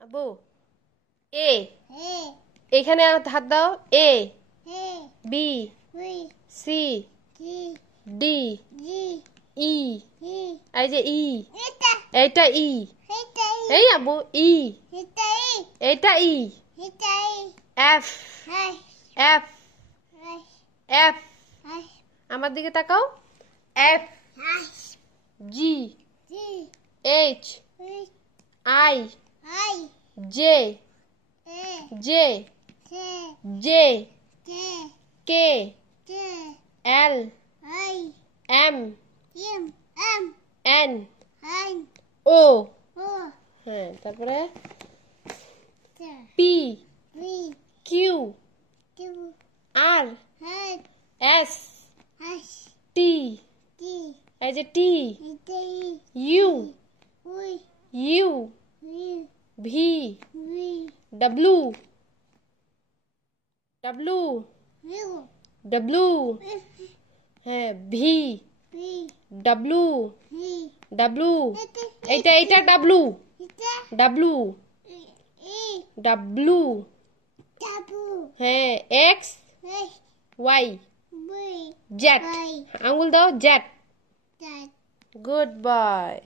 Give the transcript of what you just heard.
আবু এ এখানে হাত দাও। A B C D E এই যে ই এটা ই এই আবু ই এটা ই এফ এফ এফ আমার দিকে তাকাও। F G H I J J J K L M N O হ্যাঁ তারপরে P Q R S T এই যে T U U V W W W হ্যাঁ ভি ডব্লু ডব্লু এইটা এইটা ডাব্লু ডাব্লু ডাব্লু হ্যাঁ এক্স ওয়াই জেড আঙুল দাও জেড গুড বয়।